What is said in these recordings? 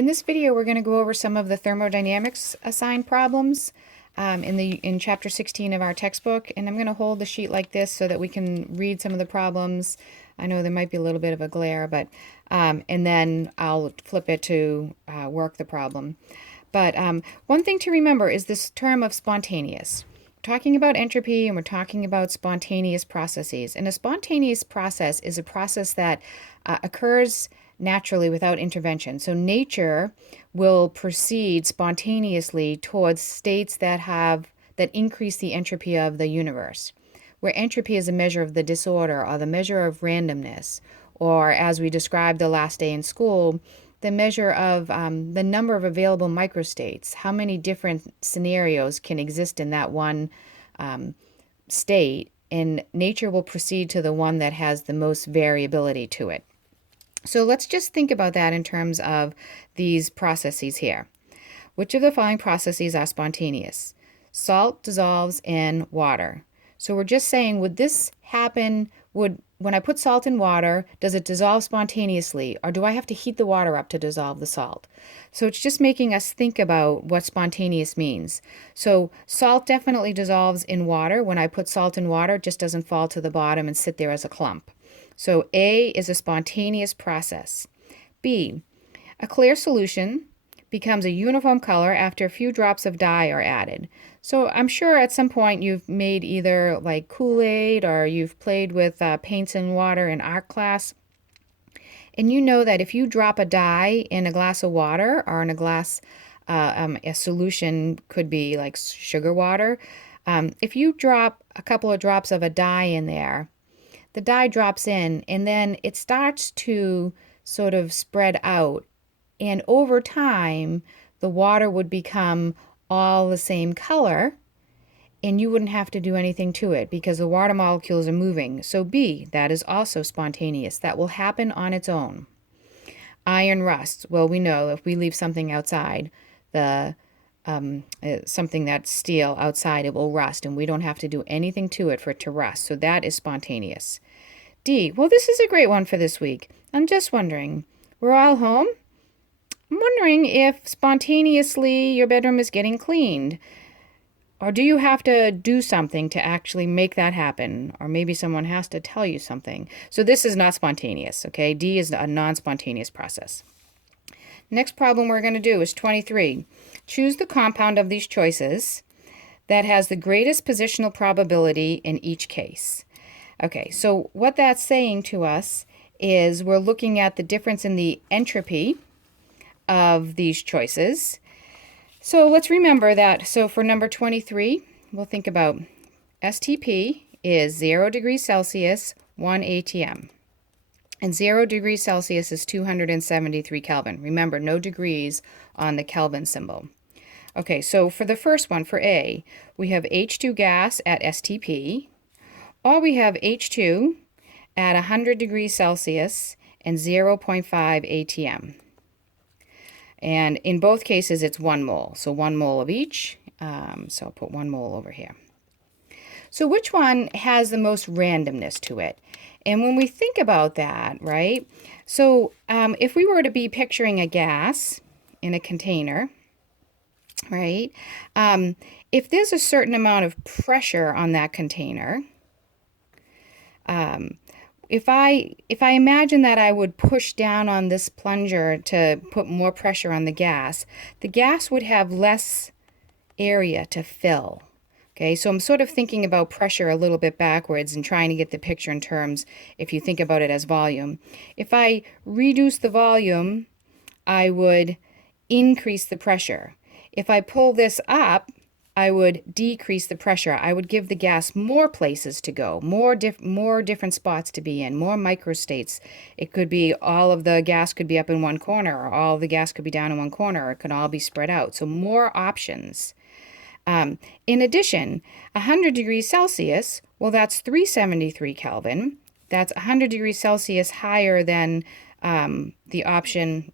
In this video, we're going to go over some of the thermodynamics assigned problems in chapter 16 of our textbook, and I'm going to hold the sheet like this so that we can read some of the problems. I know there might be a little bit of a glare, but and then I'll flip it to work the problem. But one thing to remember is this term of spontaneous. We're talking about entropy and we're talking about spontaneous processes. And a spontaneous process is a process that occurs naturally without intervention. So nature will proceed spontaneously towards states that increase the entropy of the universe, where entropy is a measure of the disorder or the measure of randomness, or as we described the last day in school, the measure of the number of available microstates, how many different scenarios can exist in that one state, and nature will proceed to the one that has the most variability to it. So let's just think about that in terms of these processes here. Which of the following processes are spontaneous? Salt dissolves in water. So we're just saying, would this happen, when I put salt in water, does it dissolve spontaneously, or do I have to heat the water up to dissolve the salt? So it's just making us think about what spontaneous means. So salt definitely dissolves in water. When I put salt in water, it just doesn't fall to the bottom and sit there as a clump. So A is a spontaneous process. B, a clear solution becomes a uniform color after a few drops of dye are added. So I'm sure at some point you've made either like Kool-Aid or you've played with paints and water in art class. And you know that if you drop a dye in a glass of water or in a glass, a solution could be like sugar water. If you drop a couple of drops of a dye in there, the dye drops in and then it starts to sort of spread out. And over time, the water would become all the same color and you wouldn't have to do anything to it because the water molecules are moving. So B, that is also spontaneous. That will happen on its own. Iron rust. Well, we know if we leave something outside, something that's steel outside, it will rust, and we don't have to do anything to it for it to rust. So that is spontaneous. D, well, this is a great one for this week. I'm just wondering, we're all home? I'm wondering if spontaneously your bedroom is getting cleaned. Or do you have to do something to actually make that happen? Or maybe someone has to tell you something. So this is not spontaneous, okay? D is a non-spontaneous process. Next problem we're going to do is 23. Choose the compound of these choices that has the greatest positional probability in each case. Okay, so what that's saying to us is we're looking at the difference in the entropy of these choices. So let's remember that. So for number 23, we'll think about STP is 0 degrees Celsius, 1 atm. And 0 degrees Celsius is 273 Kelvin. Remember, no degrees on the Kelvin symbol. Okay, so for the first one, for A, we have H2 gas at STP, or we have H2 at 100 degrees Celsius and 0.5 atm. And in both cases, it's 1 mole. So 1 mole of each. So I'll put 1 mole over here. So which one has the most randomness to it? And when we think about that, right? So if we were to be picturing a gas in a container, right? If there's a certain amount of pressure on that container, if I imagine that I would push down on this plunger to put more pressure on the gas would have less area to fill. Okay, so I'm sort of thinking about pressure a little bit backwards and trying to get the picture in terms, if you think about it as volume. If I reduce the volume, I would increase the pressure. If I pull this up, I would decrease the pressure. I would give the gas more places to go, more different spots to be in, more microstates. It could be all of the gas could be up in one corner, or all of the gas could be down in one corner, or it could all be spread out. So more options. In addition, 100 degrees Celsius, well, that's 373 Kelvin. That's 100 degrees Celsius higher than the option,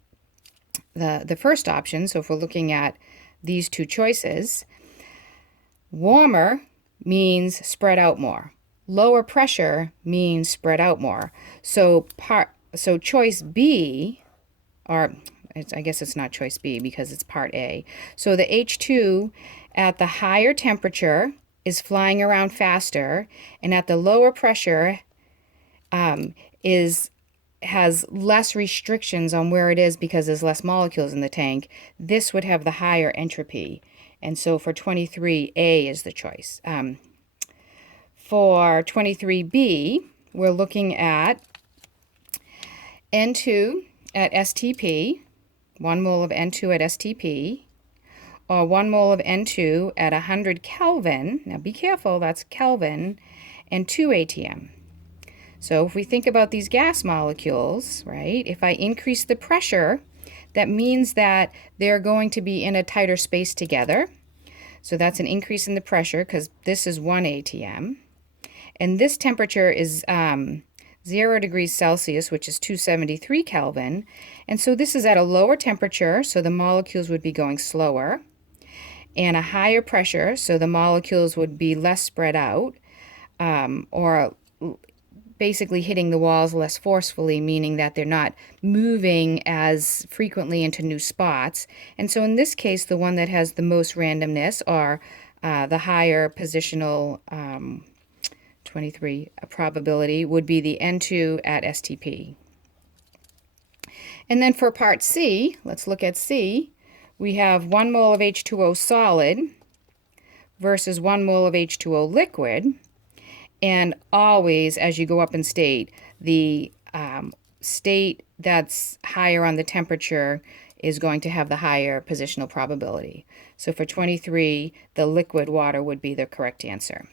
the first option. So if we're looking at these two choices, warmer means spread out more. Lower pressure means spread out more. So choice B, or I guess it's not choice B because it's part A. So the H2 at the higher temperature is flying around faster, and at the lower pressure has less restrictions on where it is because there's less molecules in the tank. This would have the higher entropy. And so for 23, A is the choice. For 23B, we're looking at N2 at STP, 1 mole of N2 at STP, or 1 mole of N2 at 100 Kelvin. Now be careful, that's Kelvin, and 2 atm. So if we think about these gas molecules, right, if I increase the pressure, that means that they're going to be in a tighter space together. So that's an increase in the pressure because this is 1 atm. And this temperature is 0 degrees Celsius, which is 273 Kelvin. And so this is at a lower temperature, so the molecules would be going slower, and a higher pressure, so the molecules would be less spread out, or basically hitting the walls less forcefully, meaning that they're not moving as frequently into new spots. And so in this case, the one that has the most randomness, or the higher positional 23 probability, would be the N2 at STP. And then for part C, let's look at C. We have 1 mole of H2O solid versus 1 mole of H2O liquid. And always, as you go up in state, the state that's higher on the temperature is going to have the higher positional probability. So for 23, the liquid water would be the correct answer.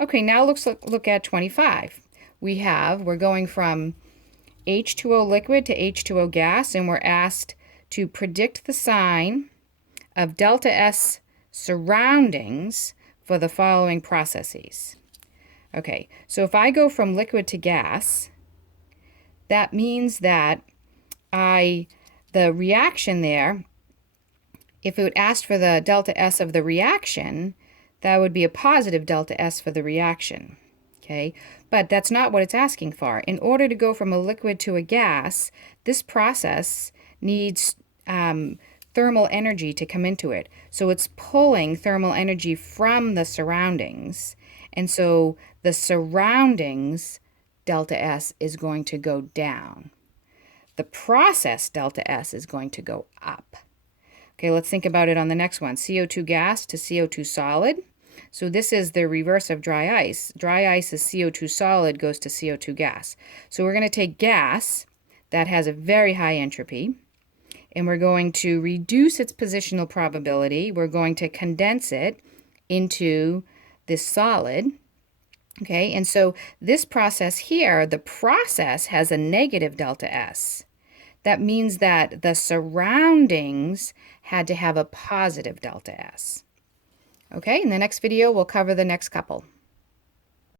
Okay, now let's look at 25. We're going from H2O liquid to H2O gas, and we're asked to predict the sign of delta S surroundings for the following processes. Okay, so if I go from liquid to gas, that means that the reaction there, if it would ask for the delta S of the reaction, that would be a positive delta S for the reaction. Okay, but that's not what it's asking for. In order to go from a liquid to a gas, this process needs thermal energy to come into it. So it's pulling thermal energy from the surroundings. And so the surroundings delta S is going to go down. The process delta S is going to go up. Okay, let's think about it on the next one. CO2 gas to CO2 solid. So this is the reverse of dry ice. Dry ice is CO2 solid goes to CO2 gas. So we're going to take gas that has a very high entropy, and we're going to reduce its positional probability. We're going to condense it into this solid. Okay, and so this process here, the process has a negative delta S. That means that the surroundings had to have a positive delta S. Okay, in the next video, we'll cover the next couple.